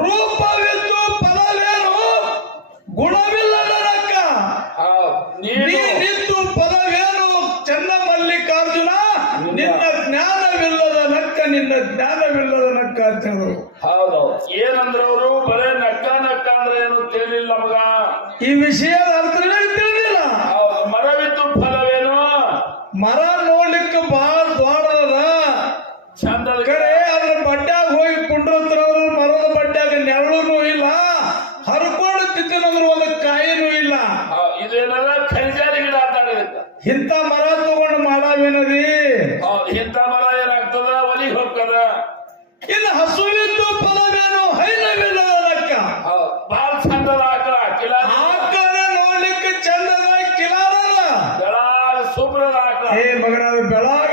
ರೂಪವಿದ್ದು ಪದವೇನು ಗುಣವಿಲ್ಲದ ನಕ್ಕ ಆ, ನೀನು. ನೀನಿದ್ದು ಪದವೇನು ಚನ್ನ ಮಲ್ಲಿಕಾರ್ಜುನ ನಿನ್ನ ಜ್ಞಾನವಿಲ್ಲದ ನಕ್ಕ ನಿನ್ನ ಜ್ಞಾನವಿಲ್ಲದ ನಕ್ಕ ಅಂತ ಹೇಳಿದ್ರು ಹೌದು. ಏನಂದ್ರ ಅವರು ಬರೇ ನಕ್ಕ ನಕ್ಕ ಅಂದ್ರೆ ಏನು ತಿಳಿಲಿಲ್ಲ ನಮಗ ಈ ವಿಷಯದ ಅರ್ಥನೇ ತಿಳಿದಿಲ್ಲ. ಹೌದು. ಮರವಿದ್ದು ಫಲವೇನು? ಮರ ನೋಡ್ಲಿಕ್ಕೆ ಬಹಳ ದೊಡ್ಡದ ಚಂದ ಕರೆ ಅದ್ರ ಬಡ್ಡ್ಯಾಗ ಹೋಗಿ ಕುಂಡ್ರತ್ರ ಮರದ ಬಡ್ಡ್ಯಾಗ ನೆರಳೂ ಇಲ್ಲ ಹರ್ಕೊಂಡು ತಿನ್ನಂದ್ರ ಒಂದು ಕಾಯಿನೂ ಇಲ್ಲ ಇದೇನಾರ ಖನಿಜಾರಿ ಗಿಡ ಆಟಾಡಿದ ಇಂಥ ಮರ ತಗೊಂಡು ಮಾಡಾವೇನದಿ ಹೌದು ಇಂಥ ಮರ ಏನಾಗ್ತದ ಒಲಿ ಹೋಗ್ತದ ಇನ್ನು ಹಸುವಿದ್ದು ಫಲವೇನು ಹೈನವಿಲ್ಲದ ಲೆಕ್ಕ ಹೌದು ಬಾಳ ಚಂದದ ಆಕಳ ಕಿಲ ಆಕಳ ನೋಡ್ಲಿಕ್ಕೆ ಚಂದದ ಕಿಲಾರದ ಬೆಳಾಗ ಸೂಪ್ರದ ಆಕಳ ಏ ಮಗನಾದ ಬೆಳಾಗ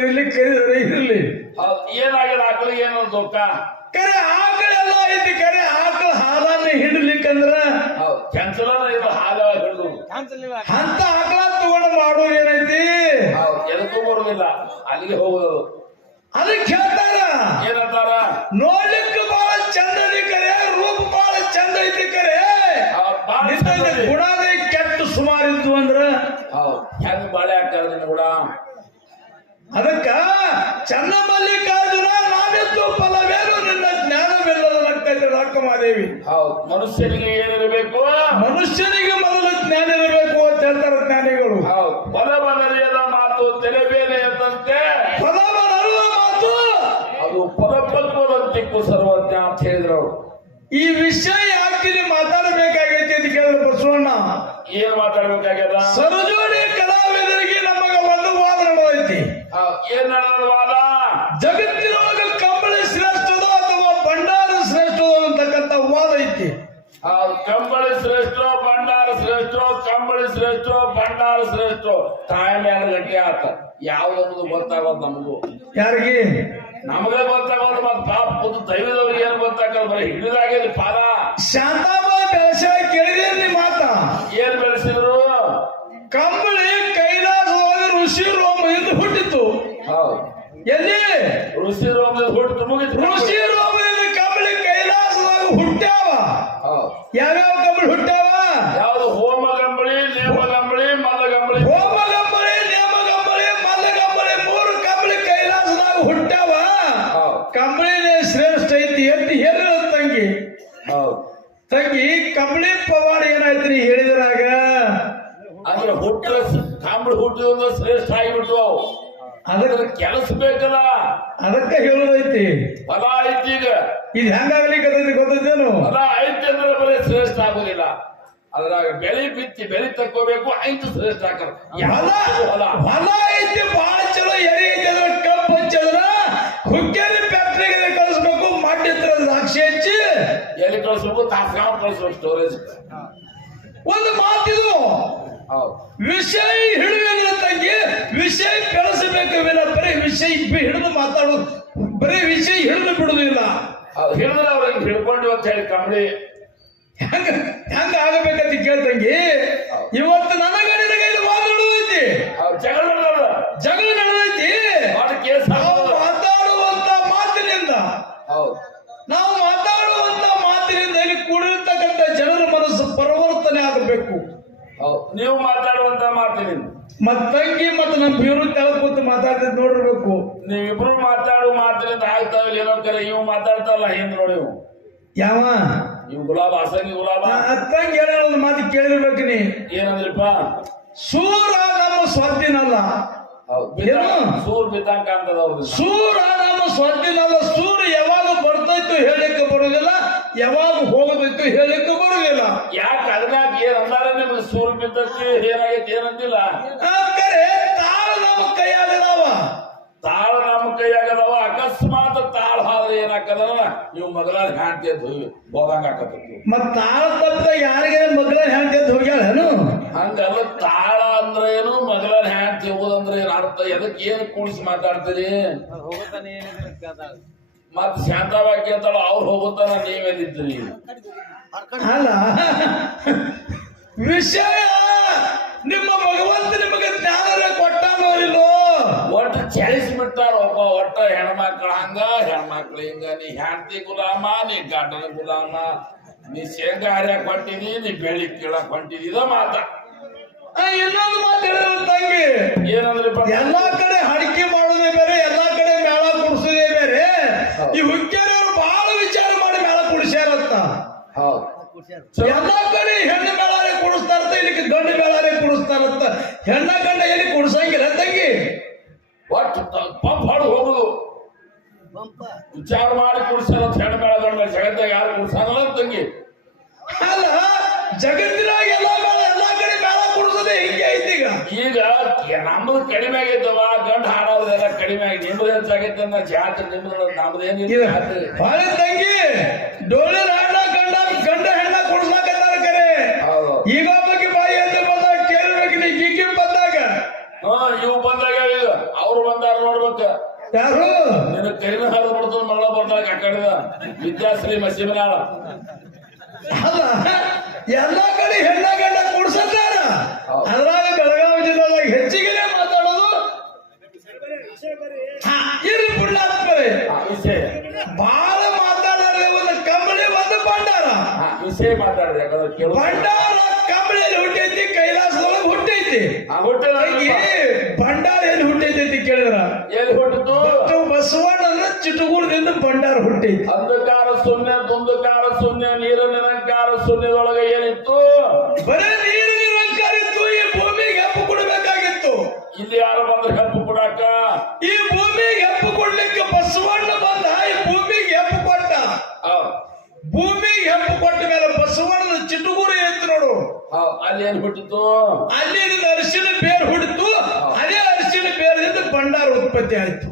ಇರ್ಲಿಕ್ಕೆ ಇರ್ಲಿ ಹೌದು ಏನಾಗಿದೆ ಆಕಳ ಏನೋ ದೊಕ್ಕ ಕರೆ ಆಕಳ ಎಲ್ಲ ಐತಿ ಕರೆ ಆಕಳ ಹಾಲನ್ನ ಹಿಡಲಿಕ್ಕಂದ್ರ ಹೌದು ಕ್ಯಾನ್ಸಲ್ ಇದು ಹಾಲ ಹಿಡಿದು. ಅಂತ ಆಕಳ ತಗೊಂಡು ಮಾಡೋ ಏನೈತಿ? ಹೌದು ಎದಕ್ಕೂ ಬರುದಿಲ್ಲ ಅಲ್ಲಿಗೆ ಹೋಗೋದು. ಅದಕ್ಕೆ ಹೇಳ್ತಾರ. ಏನಂತಾರ? ನೋಡ್ಲಿಕ್ಕೆ ಬಹಳ ಚಂದ ಐತಿ ಕರೆ ರೂಪ ಬಹಳ ಚಂದ ಐತಿ ಕರೆ. ಹೌದ್ ಸುಮಾರಿದ್ದು ಅಂದ್ರ? ಹೆಂಗ್ ಬಾಳೆ ಹಾಕ್ತಾರ ಕೂಡ ಅದಕ್ಕ ಚನ್ನಮಲ್ಲಿಕಾರ್ಜುನ ನಾನಿದ್ದು ಫಲವೇನು ನಿನ್ನ ಜ್ಞಾನವಿಲ್ಲದ ರಾಕಮಾದೇವಿ ಹೌದು. ಮನುಷ್ಯನಿಗೆ ಏನಿರಬೇಕು? ಮನುಷ್ಯನಿಗೆ ಮೊದಲು ಜ್ಞಾನ ಇರಬೇಕು ಅಂತ ಹೇಳ್ತಾರೆ ಜ್ಞಾನಿಗಳು. ಹೌದು. ಪದ ಮಾತು ಬೇರೆ ಎಂದಂತೆ ಪದವನಲ್ಲ ಮಾತು. ಅದು ಪದಪಕ್ವದಂತಿಕ್ಕು ಸರ್ವಜ್ಞ ಅಂತ ಹೇಳಿದ್ರು ಈ ವಿಷಯ ಜಗತ್ತಿನೊಳಗ ಕಂಬಳಿ ಶ್ರೇಷ್ಠದ ಅಥವಾ ಭಂಡಾರ ಶ್ರೇಷ್ಠದ ಅಂತಕ್ಕಂಥ ವಾದ ಐತಿ. ಆ ಕಂಬಳಿ ಶ್ರೇಷ್ಠ ಭಂಡಾರ ಶ್ರೇಷ್ಠ ಕಂಬಳಿ ಶ್ರೇಷ್ಠ ಭಂಡಾರ ಶ್ರೇಷ್ಠ. ಟೈಮ್ ಎರಡು ಗಂಟೆ ಆತ. ಯಾವ್ದು ಗೊತ್ತಾಗೋದು ನಮಗೂ. ಯಾರಿಗೆ? ನಮಗ ಗೊತ್ತಾಗೋದು ಮತ್ ಪಾಪ ಒಂದು ದೈವದವ್ರಿಗೆ ಏನ್ ಗೊತ್ತಾಗಲ್ಲ ಬರೀ ಹಿಡಿದಾಗಿದೆ ಪಾದ. ಶಾಂತಾಮ ಬೆಳಸ ಕೇಳಿದೇನಿ ಮಾತ ಏನ್ ಬೆಳೆಸಿದ್ರು? ಕಂಬಳಿ ಕೈಲಾಸವಾಗಿ ಋಷಿ ರೋಮದಿಂದ ಹುಟ್ಟಿತು. ಹೌದು. ಎಲ್ಲಿ? ಋಷಿ ರೋಮದ ಹುಟ್ಟು ಮುಗಿತು. ಋಷಿ ರೋಮದಿಂದ ಕಂಬಳಿ ಕೈಲಾಸದಾಗ ಹುಟ್ಟ್ಯಾವ ಯಾವ್ಯಾವ ಇದು ಹೆಂಗಾಗ್ಲಿಕ್ಕತ್ತೈತಿ ಗೊತ್ತೇನು ಅಲ್ಲ ಐತಿ ಅಂದ್ರೆ ಬರೀ ಶ್ರೇಷ್ಠ ಆಗುದಿಲ್ಲ. ಅದ್ರಾಗ ಬೆಳೆ ಬಿತ್ತಿ ಬೆಳೆ ತಕ್ಕೋಬೇಕು ಐದು ಶ್ರೇಷ್ಠ ಹಾಕಲ್ಲ ಹೊಲ ಐತಿ ಬಹಳ ಚಲೋ ಎರಿ ಐತಿ ಅದ್ರ ಕಬ್ಬು ಹಚ್ಚದ್ರ ಹುಕ್ಕೇರಿ ಫ್ಯಾಕ್ಟ್ರಿಗೆ ಕಳಿಸ್ಬೇಕು ಮಾಡಿದ್ರ ದ್ರಾಕ್ಷಿ ಹಚ್ಚಿ. ಎಲ್ಲಿ ಕಳಿಸ್ಬೇಕು? ತಾಸ್ಗಾಂವ್ ಕಳಿಸ್ಬೇಕು ಸ್ಟೋರೇಜ್ ಒಂದು ಮಾತಿದು ವಿಷಯ ಹಿಡಿದ್ರೆ ತಂಗಿ ವಿಷಯ ಬೆಳೆಸಬೇಕು ವಿನ ಬರೀ ವಿಷಯ ಹಿಡಿದು ಮಾತಾಡೋದು ಬರೀ ವಿಷಯ ಹಿಡಿದು ಬಿಡುದಿಲ್ಲ. ಹೌದು ಹಿಡಿದ್ರೆ ಅವ್ರಿಗೆ ಹಿಡ್ಕೊಂಡು ಅಂತ ಹೇಳಿ ಕಂಬಳಿ ಹೆಂಗ ಹೆಂಗ ಆಗಬೇಕಂತ ಕೇಳ್ತಂಗಿ ಇವತ್ತು ನನಗೆ ನಿನಗೆ ಇದು ಮಾತಾಡೋದೈತಿ ಜಗಳ. ಜಗಳ ನಡೆದೈತಿ. ನಾವು. ಮಾತಾಡುವಂತ ಮಾತಿನಿಂದ ಹೌದು. ನಾವು ಮಾತಾಡುವಂತ ಮಾತಿನಿಂದ ಇಲ್ಲಿ ಕೂಡಿರ್ತಕ್ಕಂಥ ಜನರ ಮನಸ್ಸು ಪರಿವರ್ತನೆ ಆಗಬೇಕು. ನೀವು ಮಾತಾಡುವಂತ ಮಾತಿನಿಂದ. ಮತ್ ತಂಗಿ ಮತ್ತು ನಮ್ಮ ಬೀರು ತೆಳಗ್ ಕೂತು ಮಾತಾಡ್ತಿದ್ ನೋಡಿರ್ಬೇಕು. ನೀವಿಬ್ರು ಮಾತಾಡು ಮಾತಿನಿಂದ ಆಗ್ತಾವಿಲ್ಲ ಏನೋ ಕರೆ ಇವ್ ಮಾತಾಡ್ತಾವಲ್ಲ ಏನ್ ನೋಡಿ ಇವು. ಯಾವ? ಇವು ಗುಲಾಬ ಹಸಂಗಿ ಗುಲಾಬ? ತಂಗಿ ಹೇಳೋ ಒಂದು ಮಾತು ಕೇಳಿರ್ಬೇಕು ನೀ. ಏನಂದ್ರಿಪ್ಪ? ಸೂರ ನಮ್ಮ ಸ್ವತ್ತಿನಲ್ಲ ಏನು? ಸೂರ್ ಬಿದ್ದಂಗ ಅವ್ರದ್ದು ಸೂರ ನಮ್ಮ ಸ್ವತ್ತಿನಲ್ಲ ಸೂರ ಬರ್ತೈತು ಹೇಳಿಕ್ಕೆ ಬರುದಿಲ್ಲ ಯಾವಾಗ ಹೋಗಬೇಕು ಹೇಳಿಕ್ಕೆ ಬರುವುದಿಲ್ಲ. ಯಾಕೆ ಅದನ್ನಾಗ ಏನ್ ಅಂದಾರ ನಿಮ್ಗೆ? ಸೂರ್ ಬಿದ್ದಕ್ಕೆ ಏನಾಗೈತಿ ಏನಂತಿಲ್ಲ? ಆ ಕರೆ ತಾಳ ನಮ್ಮ ಕೈಯಾಗದವ. ತಾಳ ನಮ್ಮ ಕೈಯಾಗದವ. ಅಕಸ್ಮಾತ್ ತಾಳ ಹಾದ ಏನಾಕದಲ್ಲ ನೀವು ಮಗಳ ಹ್ಯಾಂಡ್ತಿ ಅಂತ ಹೋದಂಗ ಆಕತ್ತೈತಿ ಮತ್ ತಾಳ ತಪ್ಪದ ಯಾರಿಗೆ ಮಗಳ ಹೆಂಡತಿ ಹೋಗ್ಯಾಳೇನು? ಹಂಗಲ್ಲ ತಾಳ ಅಂದ್ರೆ ಏನು ಮಗಳ ಹ್ಯಾಂಡ್ ಹೋದಂದ್ರೆ ಏನ್ ಅರ್ಥ? ಎದಕ್ ಏನ್ ಕೂಡಿಸಿ ಮಾತಾಡ್ತೀರಿ? ಮತ್ ಶಾಂತವಾಗಿ ಅಂತಾಳ ಅವ್ರು ಹೋಗುತ್ತಾನ ನೀವೇನಿದ್ರಿ ಅಲ್ಲ. ವಿಷಯ ನಿಮ್ಮ ಭಗವಂತ ನಿಮಗೆ ಜ್ಞಾನ ಕೊಟ್ಟಾನೋ ಇಲ್ಲೋ? ಒಟ್ಟು ಚಳಿಸಿ ಬಿಟ್ಟಾರ ಒಬ್ಬ ಒಟ್ಟ ಹೆಣ್ಮಕ್ಳ ಹಂಗ ಹೆಣ್ಮಕ್ಳು ಹಿಂಗ ನೀ ಹೆಂಡತಿ ಗುಲಾಮ ನೀ ಗಂಡನ ಗುಲಾಮ ನೀ ಶೇಂಗಾ ಹರಿಯಕ್ ಹೊಂಟಿದಿ ನೀ ಬೆಳಿ ಕೇಳಕ್ ಹೊಂಟಿದಿ ಇದ ಮಾತ. ಇನ್ನೊಂದು ಮಾತು ಹೇಳಿದ್ರು ತಂಗಿ. ಏನಂದ್ರೆ ಎಲ್ಲಾ ಎಲ್ಲಾ ಕಡೆ ಹೆಣ್ಣು ಬೆಳಾರೆ ಕುಡಿಸ್ತಾರಂತ ಇಲ್ಲಿ ಗಂಡು ಬೆಳಾರೆ ಕುಡಿಸ್ತಾರಂತ ಹೆಣ್ಣ ಗಂಡ ಎಲ್ಲಿ ಕುಡಿಸಂಗಿಲ್ಲ ತಂಗಿ? ಒಟ್ಟು ಪಂಪ್ ಹಾಡು ಹೋಗುದು. ವಿಚಾರ ಮಾಡಿ ಕುಡ್ಸ್ಯಾರ ಹೆಣ್ಣು ಬೆಳ ಗಂಡ ಜಗತ್ತಾಗ ಯಾರು ಕುಡ್ಸಾನಲ್ಲ ತಂಗಿ. ಅಲ್ಲ ಜಗತ್ತಿನಾಗ ಎಲ್ಲಾ ಬೆಳ ಎಲ್ಲಾ ಕಡೆ ಬೆಳ ಕುಡಿಸೋದೇ ಹಿಂಗೆ ಐತಿ ಈಗ. ಈಗ ನಮ್ಮದು ಕಡಿಮೆ ಆಗೈತವ ಗಂಡ ಹಾಡೋದೆಲ್ಲ ಕಡಿಮೆ ಆಗಿ ನಿಮ್ದು ಹೆಚ್ಚಾಗೈತೆ ಜಾತ್ರೆ ನಿಮ್ದು ನಮ್ದೇನಿಲ್ಲ ತಂಗಿ ಡೋಳಿ ಯಾರು? ನಿನ್ನ ಕೈನ ಹಾಳು ಬಿಡ್ತದ ಮಗಳ ಬರ್ದಾಗ ಆ ಕಡೆದ ವಿದ್ಯಾಶ್ರೀ ಮಸೀಮನಾಳ. ಅಲ್ಲ ಎಲ್ಲಾ ಕಡೆ ಹೆಣ್ಣ ಗಂಡ ಕೂಡ್ಸತ್ತಾರ. ಅದ್ರಾಗ ಬೆಳಗಾವಿ ಜಿಲ್ಲೆದಾಗ ಹೆಚ್ಚಿಗೆ ಮಾತಾಡೋದು. ಇರ್ಲಿ ಮಾತಾಡಲಿ ವಿಷಯ. ಬಾಳ ಮಾತಾಡೋದ್ರೆ ಒಂದು ಕಂಬಳಿ ಒಂದು ಭಂಡಾರ. ವಿಷಯ ಮಾತಾಡ್ರಿ ಯಾಕಂದ್ರೆ ಭಂಡಾರ ಕಂಬಳಿಯಲ್ಲಿ ಹುಟ್ಟೈತಿ ಕೈಲಾಸದೊಳಗೆ ಹುಟ್ಟೈತಿ. ಆ ಹುಟ್ಟಿದ ಈಗ ಭಂಡಾರ ಎಲ್ಲಿ ಹುಟ್ಟೈತಿ ಕೇಳಿದ್ರ? ಎಲ್ಲಿ ಹುಟ್ಟಿತು? ಬಸವಣ್ಣ ಚಿಟುಗುಳದಿಂದ ಭಂಡಾರ ಹುಟ್ಟೈತಿ. ಅಂಧಕಾರ ಸೊನ್ನೆ ದುಂದುಕಾರ ಸೊನ್ನೆ ನೀರ ನಿರಂಕಾರ ಸೊನ್ನೆದೊಳಗ ಏನಿತ್ತು? ಬರೇ ನೀರ ನಿರಂಕಾರ ಇತ್ತು ಈ ಭೂಮಿಗೆ ಹೆಪ್ಪು ಕೊಡಬೇಕಾಗಿತ್ತು. ಇಲ್ಲಿ ಯಾರು ಬಂದ್ರೆ ಹೆಪ್ಪು ಕೊಡಾಕ ಈ ಭೂಮಿಗೆ ಹೆಪ್ಪು ಕೊಡ್ಲಿಕ್ಕೆ ಬಸವಣ್ಣ ಬಂದ ಈ ಭೂಮಿಗೆ ಹೆಪ್ಪು ಕೊಟ್ಟ. ಭೂಮಿಗೆ ಹೆಪ್ಪು ಕೊಟ್ಟ ಮೇಲೆ ಬಸವಣ್ಣನ ಚಿಟುಗುರು ಎತ್ತು ನೋಡು. ಅಲ್ಲಿ ಏನ್ ಹುಟ್ಟಿತು? ಅಲ್ಲಿ ಅರಿಶಿನ ಬೇರ್ ಬೇರದಿಂದ ಭಂಡಾರ ಉತ್ಪತ್ತಿ ಆಯ್ತು.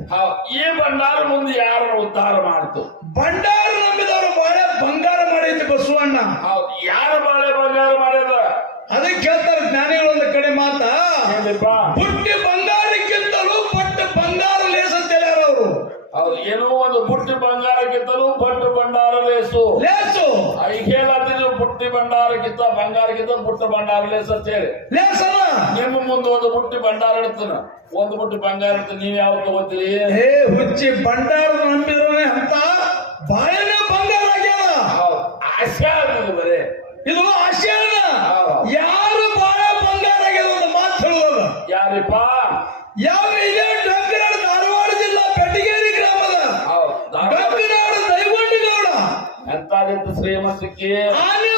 ಈ ಭಂಡಾರ ಮುಂದೆ ಯಾರ ಉದ್ಧಾರ ಮಾಡ್ತು? ಭಂಡಾರ ನಂಬಿದವರು ಬಾಳೆ ಬಂಗಾರ ಮಾಡೈತಿ ಬಸವಣ್ಣ. ಯಾರ ಯಾರು ಬಾಳೆ ಬಂಗಾರ ಮಾಡ್ಯದ ಅದಕ್ಕೆ ಕೇಳ್ತಾರೆ ಜ್ಞಾನಿಗಳೊಂದು ಕಡೆ ಮಾತಾ ಬುಟ್ಟಿ ಬಂಗಾರಕ್ಕಿಂತಲೂ ಪಟ್ಟು ಬಂಗಾರ ಲೇಸ ಅಂತ ಹೇಳ್ಯಾರ ಅವರು ಏನೋ ಒಂದು ಬುಟ್ಟಿ ಬಂಗಾರಕ್ಕಿಂತಲೂ ಪಟ್ಟು ಭಂಡಾರ ಲೇಸು. ಲೇಸು. ಈಗ ಬುಟ್ಟಿ ಭಂಡಾರಕ್ಕಿಂತ ಬಂಗಾರಕ್ಕಿಂತ ಬುಟ್ಟ ಭಂಡಾರ ಲೇಸ್ ಅಂತ ಹೇಳಿ ಸರ್! ನಿಮ್ಮ ಮುಂದೆ ಒಂದು ಬುಟ್ಟಿ ಭಂಡಾರ ಇಡ್ತಾನ. ಒಂದು ಬುಟ್ಟಿ ಬಂಗಾರ ಇಡ್ತಾನೆ. ನೀವ್ ಯಾವ ತಗೋತೀರಿ? ಏ ಹುಚ್ಚಿ ಭಂಡಾರ ನಂಬಿದ್ರೆ ಅಂತ ಬಾಯನೇ ಬಂಗಾರ ಆಗ್ಯಾನ ಹೌದ್. ಆಶೆ ಆಗಿದೆ ಬರೇ. ಇದು ಆಶೆ ಅಲ್ಲ. ಯಾರು ಬಾಯ ಬಂಗಾರ ಆಗ್ಯದ ಒಂದು ಮಾತು ಹೇಳೋದು ಯಾರಿಪ್ಪ? ಯಾವ ಇದೆ ಡೊಂಕನಾಡು ಧಾರವಾಡ ಜಿಲ್ಲಾ ಗ್ರಾಮದ? ಡೊಂಕನಾಡು ಆನೆ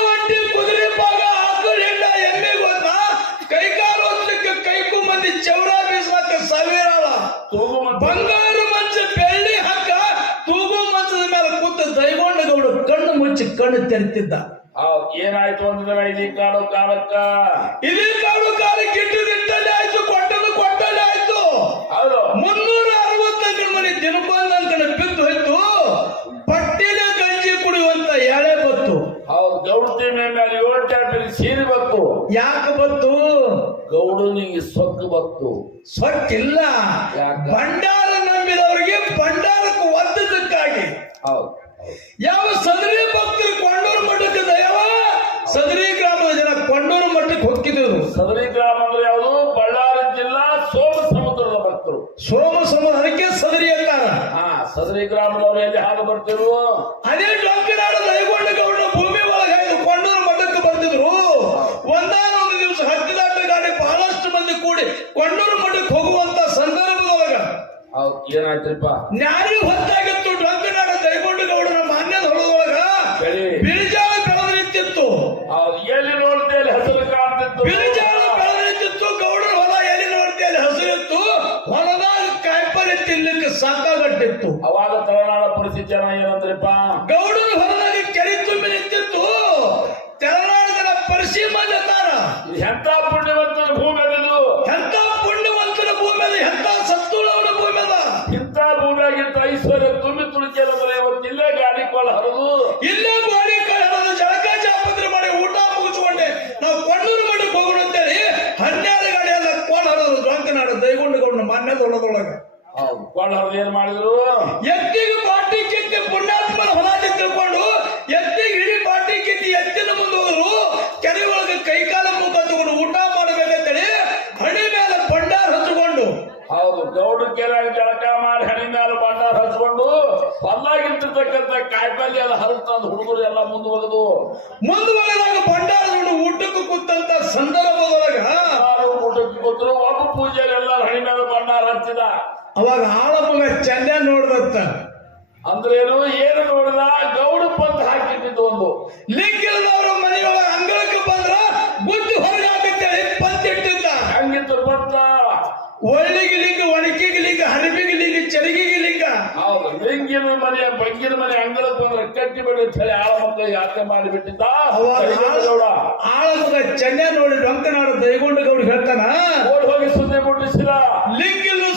ಕಣ್ಣು ತೆರೆತಿದ್ದ. ಏನಾಯ್ತು ಅಂದ್ರೆ ಇಲ್ಲಿ ಕಾಡು ಕಾಲಕ್ಕ? ಇಲ್ಲಿ ಕಾಡು ಕಾಲಕ್ಕೆ ಆಯ್ತು ಕೊಟ್ಟದ್ದು ಕೊಟ್ಟಲ್ಲಿ ಆಯ್ತು. ಹೌದು. ಮುನ್ನೂರ ಅರವತ್ತೈದು ಮನೆ ದಿನಕ್ಕೊಂದಂಕಣ ಬಿದ್ದು ಹೋಯ್ತು. ಪಟ್ಟಿನ ಗಂಜಿ ಕುಡಿಯುವಂತ ಎಳೆ ಬತ್ತು ಹೌದು ಗೌಡತಿ ಮೇಲೆ ಏಳು ಟ್ಯಾಪಿಗೆ ಸೀರೆ ಬತ್ತು ಯಾಕೆ ಬತ್ತು ಗೌಡನಿಗೆ ಸೊಕ್ಕು ಬತ್ತು ಸೊಕ್ಕಿಲ್ಲ. ಇಲ್ಲ ಭಂಡಾರ ನಂಬಿದವರಿಗೆ ಭಂಡಾರಕ್ಕೆ ಒದ್ದಕ್ಕಾಗಿ ಹೌದು. ಯಾವ ಸದರಿ ಭಕ್ತರು ಕೊಂಡೂರು ಮಠಕ್ಕೆ ದಯವ? ಸದರಿ ಗ್ರಾಮದ ಜನ ಕೊಂಡೂರು ಮಠಕ್ಕೆ ಹೊಕ್ಕಿದ್ರು ಸದರಿ ಗ್ರಾಮ ಅಂದ್ರೆ ಯಾವುದು? ಬಳ್ಳಾರಿ ಜಿಲ್ಲಾ ಸೋಮ ಸಮುದ್ರದ ಭಕ್ತರು. ಸೋಮ ಸಮುದ್ರಕ್ಕೆ ಸದರಿ ಅಂತಾರ. ಹಾ ಸದರಿ ಗ್ರಾಮದವರು ಎಲ್ಲಿ ಹಾಗೆ ಬರ್ತಿರು ಅದೇ ಡೊಂಕಿನಾಡು ದೈಗೊಂಡ ಗೌಡ ಭೂಮಿ ಒಳಗೆ ಕೊಂಡೂರು ಮಠಕ್ಕೆ ಬರ್ತಿದ್ರು. ಒಂದಾನೊಂದು ದಿವಸ ಹತ್ತಿದಾಟ ಗಾಡಿ ಬಹಳಷ್ಟು ಮಂದಿ ಕೂಡಿ ಕೊಂಡೂರು ಮಠಕ್ಕೆ ಹೋಗುವಂತ ಸಂದರ್ಭದೊಳಗ ಏನಾಯ್ತ್ರಿಪ್ಪ? ನ್ಯಾಯ ಹೊತ್ತಾಗಿತ್ತು. ಏನಂದ್ರಿಪ್ಪ ಗೌಡರ ಹೌದು ಗೌಡ ಕೆರೆ ಜಳಕ ಮಾಡಿ ಹಣಿ ಮೇಲೆ ಬಣ್ಣ ಅಂತ ಕಾಯಿಪಲ್ಯ ಎಲ್ಲ ಹರತಂದು ಹುಡುಗರು ಎಲ್ಲ ಮುಂದುವರೆದು. ಮುಂದುವರೆದಾಗ ಬಂಡಾರ ಊಟಕ್ಕೆ ಕೂತಂತ ಸಂದರ್ಭದೊಳಗ ಊಟಕ್ಕೆ ಕೂತರು ಒಬ್ಬ ಪೂಜೆಯಲ್ಲಿ ಎಲ್ಲ ಹಣಿ ಮೇಲೆ ಬಂಡಾರ ಹಚ್ಚಿದ. ಅವಾಗ ಆಳ ಮಗ ಚಂದ ನೋಡ್ದತ್ತ. ಅಂದ್ರೇನು ಏನು ನೋಡಿದ ಗೌಡ ಪಂತ್ ಹಾಕಿಟ್ಟಿದ್ದು ಒಂದು. ಲಿಂಗಿಲ್ದವ್ರ ಮನೆಯೊಳಗ ಅಂಗಳಕ್ಕೆ ಬಂದ್ರ ಒಳ್ಳಿಗೆ ಲಿಂಗ ಒಣಕಿಗೆ ಲಿಂಗ ಹರಿಬಿಗೆ ಲಿಂಗ ಚರಿಗಿಗೆ ಲಿಂಗ. ಹೌದು. ಲಿಂಗಿನ ಮನೆ ಬಗ್ಗಿನ ಮನೆ ಅಂಗಳಕ್ಕೆ ಬಂದ್ರೆ ಕಟ್ಟಿ ಬಿಡಿ ಆಳ ಮಕ್ಕಳು ಯಾಕೆ ಮಾಡಿಬಿಟ್ಟಿದ್ದ? ಆಳದ ಕೈಗೊಂಡ ಆಳ ಮಗ ಚಂದ ನೋಡಿ ಡೊಂಕನಾಡು ದೈಗೊಂಡ ಗೌಡ ಹೇಳ್ತಾನ? ಓಡಿ ಹೋಗಿ ಸುದ್ದಿ ಮುಟ್ಟಿಸಿದ ಲಿಂಗಿಲ್ಲು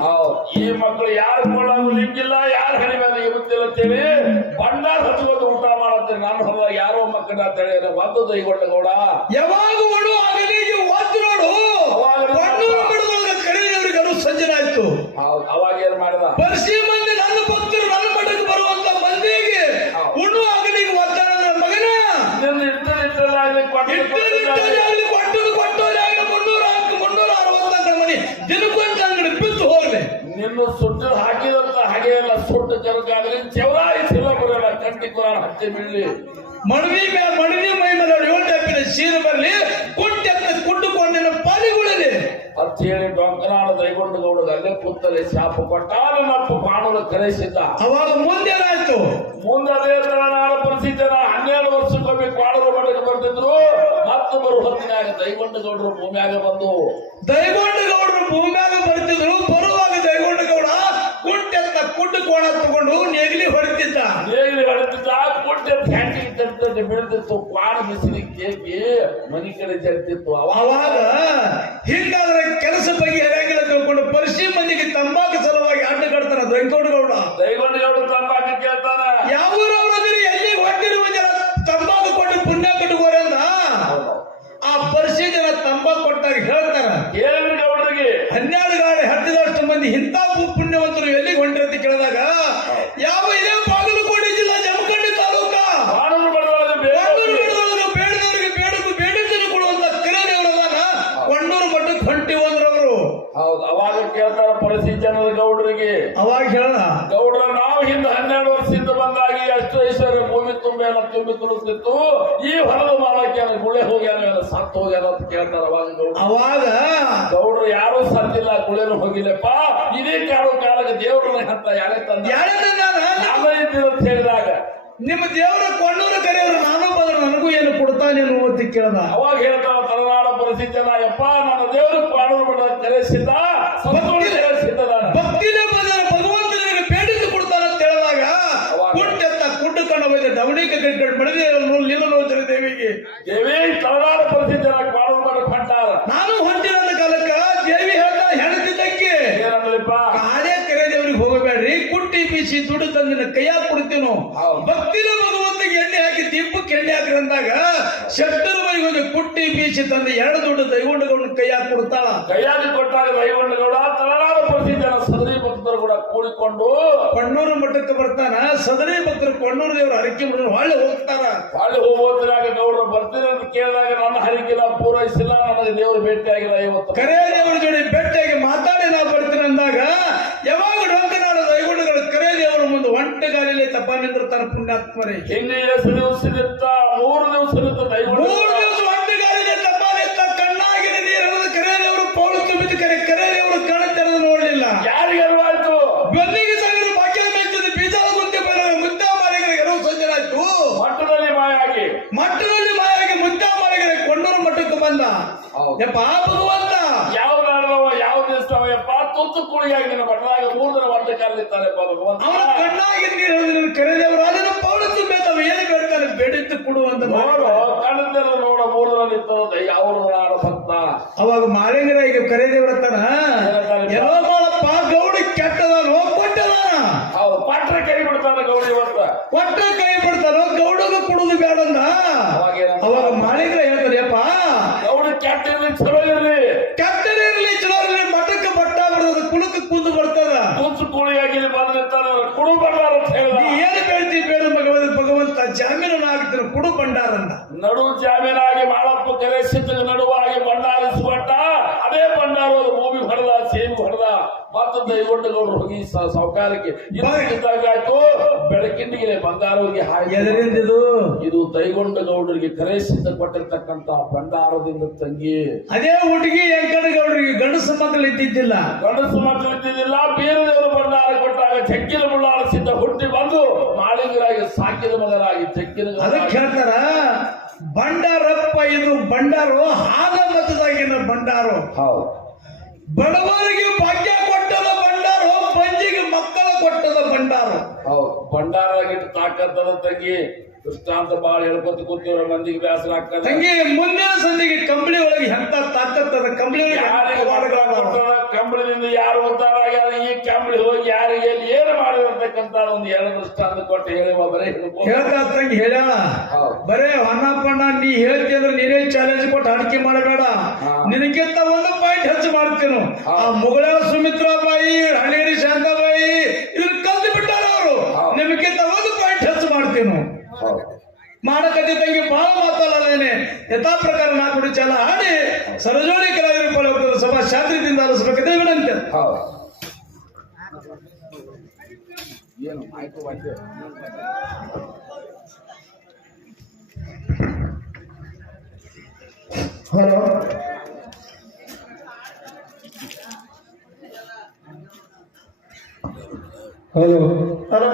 ಹೌದು. ಈ ಮಕ್ಕಳು ಯಾರು ಕೊಳ್ಳಾಗು ಲಿಂಗಿಲ್ಲ ಯಾರು ಹಣಿ ಮೇಲೆ ಇರುತ್ತಿಲ್ಲ ಅಂತೇಳಿ ಬಣ್ಣ ಹಚ್ಕೊಂಡು ಊಟ ಮಾಡತ್ತೇನೆ ನಾನು ಹೊಲ ಯಾರೋ ಮಕ್ಕಳ ತಡೆಯಲ್ಲ ಒಂದು ದೈಗೊಂಡ ಗೌಡ. ಯಾವಾಗ ಉಣು ಅವನಿಗೆ ಒದ್ದು ನೋಡು. ಕಡೆಯವರಿಗೆ ಅನು ಸಂಜನಾಯ್ತು ಹೌದು ಅವಾಗ ಏನ್ ಮಾಡಿದ? ಪರಿಸಿ ಮಂದಿ ನನ್ನ ಭಕ್ತರು ನನ್ನ ಮಠಕ್ಕೆ ಬರುವಂತ ಮಂದಿಗೆ ಉಣ್ಣು ಅಗಲಿಗೆ ಒದ್ದಾಡದ ಮಗನ. ನಿನ್ನ ನಿನ್ನ ಸುಟ್ಟು ಹಾಕಿದಂತ ಹಾಗೆ ಎಲ್ಲ ಸುಟ್ಟು ಜನಕ್ಕಾಗಲಿ ಚೆವರಾಯಿ ಸಿಲ ಬರಲ್ಲ ಕಂಟಿ ಕುರ ಹತ್ತಿ ಬೀಳಲಿ ಮಣವಿ ಮೇಲೆ ಮಣವಿ ಮೈ ಮೇಲೆ ಟೈಪಿನ ಸೀರ ಬರಲಿ ಕುಟ್ಟೆತ್ತ ಕುಟ್ಟುಕೊಂಡಿನ ಪರಿಗುಳಿದೆ ಅಂತ ಹೇಳಿ ಡೊಂಕನಾಡ ದೈಗೊಂಡ ಗೌಡಗ ಅಲ್ಲೇ ಕುತ್ತಲೆ ಶಾಪ ಕೊಟ್ಟಾಲು ನನ್ನಪ್ಪ ಬಾಣುಲ ಕರೆಸಿದ್ದ. ಅವಾಗ ಮುಂದೇನಾಯ್ತು? ಮುಂದೆ ಅದೇ ತಳನಾಡ ಪರಿಸ್ಥಿತಿ ಹನ್ನೆರಡು ವರ್ಷಕ್ಕೊಮ್ಮೆ ಕ್ವಾಡರ ಮಠಕ್ಕೆ ಬರ್ತಿದ್ರು ಹತ್ತು ಬರು ಹೊತ್ತಿನಾಗ ದೈಗೊಂಡ ಗೌಡರು ಭೂಮಿಯಾಗ ಬಂದು. ದೈಗೊಂಡ ಗೌಡರು ಭೂಮ್ಯಾಗ ಬರ್ತಿದ್ರು ಬರುವಾಗ ದೈಗೊಂಡ ಗೌಡ ಕುಟ್ಟೆತ್ತ ಕುಂಟು ಕೋಣ ತಗೊಂಡು ನೆಗಲಿ ಹೊಡಿತಿದ್ದ ನೆಗಲಿ ಹೊಡೆತಿದ್ದ ಕುಂಟೆ ಫ್ಯಾಂಟಿ ತಟ್ಟೆ ಬೆಳೆದಿತ್ತು ಕ್ವಾಣ ಬಿಸಿಲಿ ಕೇಕಿ ಮನಿ ಕಡೆ ಜರ್ತಿತ್ತು ಅವ ಅವಾಗ ಹಿಂಗಾದ್ರೆ ಕೆಲಸ ಬಗ್ಗೆ ಹೇಳಂಗಿಲ್ಲ ತಿಳ್ಕೊಂಡು ಪರಿಸಿ ಮಂದಿಗೆ ತಂಬಾಕು ಸಲುವಾಗಿ ಅಡ್ಡ ಕಡ್ತಾನ ವೆಂಕಟಗೌಡ ದೈಗೊಂಡ ಗೌಡರು ತಂಬಾಕಿ ಕೇಳ್ತಾನ ಯಾವ ಊರವ್ರದಿರಿ ಎಲ್ಲಿ ಹೊಟ್ಟಿರುವ ಜನ ತಂಬಾಕು ಕೊಟ್ಟು ಪುಣ್ಯ ಕಟ್ಟುಕೋರೆ ಅಂದ ಆ ಪರಿಸಿ ಜನ ತಂಬಾಕು ಕೊಟ್ಟಾಗ ಹೇಳ್ತಾರ ಏನ್ರಿ ಗೌಡರಿಗೆ ಹನ್ನೆರಡು ಗಾಡಿ ಹತ್ತಿದಷ್ಟು ಮಂದಿ ಇಂಥ ಪುಣ್ಯವಂತರು ಎಲ್ಲಿಗೆ ಹೊಂಟಿರಂತ ಕೇಳಿದಾಗ ಯಾವ ಇದೇ ಬಾಗಲಕೋಟೆ ಜಿಲ್ಲಾ ಜಮಖಂಡಿ ತಾಲೂಕ ಬಾಣರು ಬಡದೊಳಗೆ ಕೊಂಡೂರು ಬೇರೆ ಬೇಡದವ್ರಿಗೆ ಬೇಡದವರಿಗೆ ಬೇಡಕ್ಕೂ ಬೇಡಿದ್ದನ್ನು ಕೊಡುವಂತ ಕರೆದೇವರದಾನ ಕೊಂಡೂರು ಮಠಕ್ಕೆ ಹೊಂಟಿವು ಅಂದ್ರವರು ಹೌದು ಅವಾಗ ಕೇಳ್ತಾರ ಪರಿಸ್ಥಿತಿ ಜನರ ಗೌಡರಿಗೆ ಅವಾಗ ಹೇಳೋಣ ಗೌಡ್ರ ನಾವು ಹಿಂದೆ ಹನ್ನೆರಡು ವರ್ಷದಿಂದ ಬಂದಾಗಿ ಅಷ್ಟು ಐಶ್ವರ್ಯ ಭೂಮಿ ತುಂಬಿ ಎಲ್ಲ ತುಂಬಿ ಈ ಹೊಲದ ಮಾಲಕ್ಕೆ ಗುಳೆ ಹೋಗ್ಯಾನ ಸತ್ತು ಹೋಗ್ಯಾನ ಅಂತ ಕೇಳ್ತಾರ ಅವಾಗ ಗೌಡ್ರು ಅವಾಗ ಗೌಡ್ರು ಯಾರು ಸತ್ತಿಲ್ಲ ಗುಳೆನು ಹೋಗಿಲ್ಲಪ್ಪ. ಇದೇ ಕಾಡು ಕಾಲಕ್ಕೆ ದೇವ್ರನ್ನ ಹತ್ತ ಯಾರೇ ತಂದ. ಅಂತ ಹೇಳಿದಾಗ ನಿಮ್ಮ ದೇವರ ಕೊಂಡೂರ ಕರೆಯವರು ನಾನು ಬಂದ್ರೆ ನನಗೂ ಏನು ಕೊಡ್ತಾನೆ ಅಂತ ಕೇಳ್ದ. ಅವಾಗ ಹೇಳ್ತಾರ ತಲನಾಡ ಪರಿಸ್ಥಿತಿ ಯಪ್ಪ ನನ್ನ ದೇವರು ಕಾಡು ಬಿಡ ಕರೆಸಿದ್ದ ಸತ್ತೋಳು ಕರೆಸಿದ್ದ ಭಕ್ತಿನೇ ಬಂದರೆ ಭಗವಂತನಿಗೆ ಬೇಡಿದ್ದು ಕೊಡ್ತಾನೆ ಅಂತ ಹೇಳಿದಾಗ ಕುಟ್ಟೆತ್ತ ಕುಟ್ಟು ಕಂಡ ಹೋಯ್ತು ದವಣಿಕ ಕಟ್ಕೊಂಡು ಮಡದಿ ಲೀಲಲೋಚನ ದೇವಿಗೆ ದೇವಿ ತಲನಾಡ ಪರಿಸ್ಥಿತಿ ಕಾಡು ಬಿಡ ಕಂಟಾರ ನಾನು ಹೊಂಟಿರೋದ ಕಾಲಕ್ಕ ದೇವಿ ಹೇಳ್ತಾ ಹೆಣತಿದ್ದಕ್ಕೆ ಏನಂದ್ರಿಪ್ಪ ಕಾಲೇ ಕರೆ ದೇವ್ರಿಗೆ ಹೋಗಬೇಡ್ರಿ ದುಡ್ಡು ತಂದಿನ ಕೈಯಾಗ ಹೌದು. ಭಕ್ತಿನ ಭಗವಂತಗೆ ಎಣ್ಣೆ ಹಾಕಿ ದೀಪಕ್ಕೆ ಎಣ್ಣೆ ಹಾಕ್ರಿ ಅಂದಾಗ ಶಕ್ತರ ಮನೆಗೆ ಕುಟ್ಟಿ ಬೀಸಿ ತಂದು ಎರಡು ದುಡ್ಡು ದೈಗೊಂಡುಗಳನ್ನ ಕೈಯಾಗ ಕೊಡ್ತಾಳ. ಕೈಯಾಗಿ ಕೊಟ್ಟಾಗ ದೈವಂಡಗೌಡ ತಲನಾಡ ಪರಿಸ್ಥಿತಿ ಸದರಿ ಭಕ್ತರು ಕೂಡ ಕೂಡಿಕೊಂಡು ಕಣ್ಣೂರು ಮಠಕ್ಕೆ ಬರ್ತಾನ. ಸದರಿ ಭಕ್ತರು ಕೊಣ್ಣೂರು ದೇವರು ಹರಕೆ ಹೊಳ್ಳಿ ಹೋಗ್ತಾರ. ಅಲ್ಲಿ ಹೋಗೋದ್ರಾಗ ಗೌಡರು ಬರ್ತೀರಿ ಅಂತ ಕೇಳಿದಾಗ ನನ್ನ ಹರಿಕಿಲ್ಲ ಪೂರೈಸಿಲ್ಲ. ನನಗೆ ದೇವರು ಭೇಟಿ ಆಗಿಲ್ಲ ಇವತ್ತು. ಕರೆ ದೇವರ ಜೋಡಿ ಭೇಟಿಯಾಗಿ ಮಾತಾಡಿ ನಾ ಬರ್ತೀನಿ ಅಂದಾಗ ಯಾವಾಗ ಡೊಂಕನಾಡ ದೈಗೊಂಡುಗಳು ಕರೆ ದೇವರ ಮುಂದೆ ಒಂಟ ಗಾಲಿಲೆ ತಪ್ಪ ನಿಂದಿರ್ತಾನ ಪುಣ್ಯಾತ್ಮರೇ. ಹಿಂಗೆ ಎಷ್ಟು ಸಿಗುತ್ತ ಮೂರು ದಿವಸ ಇರುತ್ತೆ ಮೂರು ದಿವಸ ಕಣ್ಣಾಗಿನ ನೀರನ್ನು ಕರೆ ದೇವರು ಪೌಳು ತುಂಬಿದ ಕರೆ ಕರೆ ದೇವರು ಕಣ ತೆರೆದು ನೋಡಲಿಲ್ಲ. ಯಾರಿಗೆ ಅರಿವಾಯ್ತು? ಬೆನ್ನಿಗೆ ಸಾವಿರ ಭಾಗ್ಯ ಮೆಚ್ಚಿದ ಬೀಜದ ಮುಂದೆ ಬರ ಮುದ್ದಾ ಎರವು ಆಯ್ತು ಮಟ್ಟದಲ್ಲಿ ಮಾಯಾಗಿ. ಮಠದಲ್ಲಿ ಮಾಯಾಗಿ ಮುದ್ದಾ ಮಾಲಿಗರಿಗೆ ಕೊಂಡೂರು ಮಠಕ್ಕೆ ಬಂದ. ಯಪ್ಪ ಭಗವಂತ ಯಾವ ನಾಡದವ ಯಾವ ದಿವಸವಯ್ಯಪ್ಪ ತುತ್ತು ಕುಳಿಯಾಗಿ ನಿನ್ನ ಬಟ್ಟದಾಗ ಮೂರು ವಾರ್ತೆ ಕಾಲಿರ್ತಾರೆ ಭಗವಂತ. ಅವನ ಕಣ್ಣಾಗಿ ನೀರು ಕರೆದೇವರು ಅದನ್ನು ಪೌಳ ತುಂಬೆ ತಾವು ಏನು ಬೇಡ್ತಾನೆ ಬೇಡಿದ್ದು ಕೊಡು ಅಂತ ನೋಡು ಮಾಡಿ. ನೋಡ ಮೂರು ದಿನ ನಿಂತದ ಯಾವ ನಾಡ ಭಕ್ತ ಅವಾಗ ಮಾರೇಂದ್ರ ಈಗ ಕರೆದೇವ್ರ ತನ ಎಲ್ಲೋ ಮಾಡಪ್ಪ ಗೌಡಿ ಕೆಟ್ಟದಾನೋ ಕೊಟ್ಟದಾನ? ಹೌದು ಪಾತ್ರ ಕೈ ಬಿಡ್ತಾನ ಗೌಡಿ ಇವತ್ತ. ಕೊಟ್ಟ ಕೈ ಬಿಡ್ತಾನೋ ಗೌಡಗ ಕೊಡುದು ಬೇಡಂದ? ಅವಾಗ ಮಾರೇಂದ್ರ ಹೇಳ್ತಾರೆ ಗೌಡಿ ಕೆಟ್ಟ ಇರ್ಲಿ ಚಲೋ ಇರ್ಲಿ ಕೆಟ್ಟದಿರ್ಲಿ ಚಲೋ ಇರ್ಲಿ ಮಠಕ್ಕೆ ಬಟ್ಟ ಬರ್ತದ ಕುಲಕ್ಕೆ ಕುಂದು ಬರ್ತದ ಕೂತು ಕೂಳಿಯಾಗಿ ಕೊಡು ಬಂಡಾರನ್ನ ನಡು ಜಾಮೀನಾಗಿ ಮಾಳಪ್ಪ ಕೆರೆ ಸಿದ್ಧ ನಡುವಾಗಿ ಬಂಡಾರಿಸುವಟ್ಟ ಅದೇ ಬಂಡಾರವರು ಭೂಮಿ ಹೊಡೆದ ಸೇಬು ಹೊಡೆದ ಮತ್ತು ದೈಗೊಂಡಗೌಡರು ಹೋಗಿ ಸ- ಸಾವುಕಾರಕ್ಕೆ ಇದ್ದಾಗಾಯ್ತು ಬೆಳಕಿಂಡಿಗೆ ಬಂಗಾರವರಿಗೆ ಹಾಕಿ ಎದರಿಂದ ಇದು ದೈಗೊಂಡಗೌಡರಿಗೆ ಕರೆ ಸಿದ್ಧ ಕೊಟ್ಟಿರ್ತಕ್ಕಂತ ಬಂಡಾರದಿಂದ ತಂಗಿ. ಅದೇ ಹುಡುಗಿ ಗೌಡರಿಗೆ ಗಂಡಸು ಮಕ್ಕಳು ಇದ್ದಿದ್ದಿಲ್ಲ. ಗಂಡಸು ಮಕ್ಕಳು ಇದ್ದಿದ್ದಿಲ್ಲ. ಬೇರೆಯವರು ಬಂಡಾರ ಕೊಟ್ಟಾಗ ಚೆಕ್ಕಿನ ಮುಳ್ಳಾಳ ಸಿದ್ಧ ಹುಟ್ಟಿ ಬಂದು ಮಾಳಿಗರಾಗಿ ಸಾಕಿದ ಮಗನಾಗಿ ಚೆಕ್ಕಿನ ಅದಕ್ಕೆ ಹೇಳ್ತಾರ ಬಂಡಾರಪ್ಪ ಇದು ಬಂಡಾರೋ ಹಾಗ ಮತದಾಗಿನ ಬಂಡಾರೋ. ಹೌದು. ಬಡವರಿಗೆ ಭಾಗ್ಯ ಕೊಟ್ಟದ ಬಂಡಾರ ಪಂಜಿಗೆ ಮಕ್ಕಳ ಕೊಟ್ಟದ ಭಂಡಾರ. ಭಂಡಾರ ಆಗಿಟ್ಟು ತಾಕತ್ತದ ತಂಗಿ ದೃಷ್ಟಾಂತ ಬಾಳ ಹೇಳ್ಕೊತ ಕೂತಿವ್ರ ಮಂದಿಗೆ ಬೇಸರ ಆಗ್ತದೆ. ತಂಗಿ ಮುಂದಿನ ಸಂದಿಗೆ ಕಂಬಳಿ ಒಳಗೆ ಎಂತ ತಾಕತ್ತದ ಕಂಬಳಿ ಕಂಬಳಿಯಿಂದ ಯಾರು ಉದ್ದಾರ ಆಗ್ಯಾರ? ಈ ಕಂಬಳಿ ಹೋಗಿ ಯಾರಿಗೆ ಎಲ್ಲಿ ಏನು ಮಾಡಿರ್ತಕ್ಕಂತ ಒಂದು ಎರಡು ದೃಷ್ಟಾಂತ ಕೊಟ್ಟು ಹೇಳಿ ಬರೇ ಹೇಳ್ತಾ ತಂಗಿ ಹೇಳ್ಯಾಳ? ಹೌದು. ಬರೇ ಹೊನ್ನಪ್ಪಣ್ಣ ನೀ ಹೇಳ್ತಿದ್ರೆ ನೀನೇ ಚಾಲೆಂಜ್ ಕೊಟ್ಟು ಅಡಿಕೆ ಮಾಡಬೇಡ. ನಿನಗಿಂತ ಒಂದು ಪಾಯಿಂಟ್ ಹೆಚ್ಚು ಮಾಡ್ತೇನು. ಆ ಮುಗಳ ಸುಮಿತ್ರಾಬಾಯಿ ಹಳೇರಿ ಶಾಂತಾಬಾಯಿ ಇದ್ರ ಕಲ್ತು ಬಿಟ್ಟಾರ ಅವರು ಹಾ. ನಿಮಗಿಂತ ಒಂದು ಪಾಯಿಂಟ್ ಹೆಚ್ಚು ಮಾಡ್ತೇನು ಹೌದು ಮಾಡಕತ್ತಿ ತಂಗಿ ಬಹಳ ಮಾತಾಡಲೇನೆ ಯಥಾ ಪ್ರಕಾರ ನಾಲ್ಕು ಚಾಲ ಆಡಿ ಸರಜೋಡಿ ಕಲಾವಿದರು ಸಭಾ ಶಾಸ್ತ್ರದಿಂದ ಆಲಿಸಬೇಕಂತ ವಿನಂತಿ. ಹೌದು. ಏನು ಆಯ್ತು ಆಯ್ತು. ಹಲೋ. ಹಲೋ. ಹಲೋ.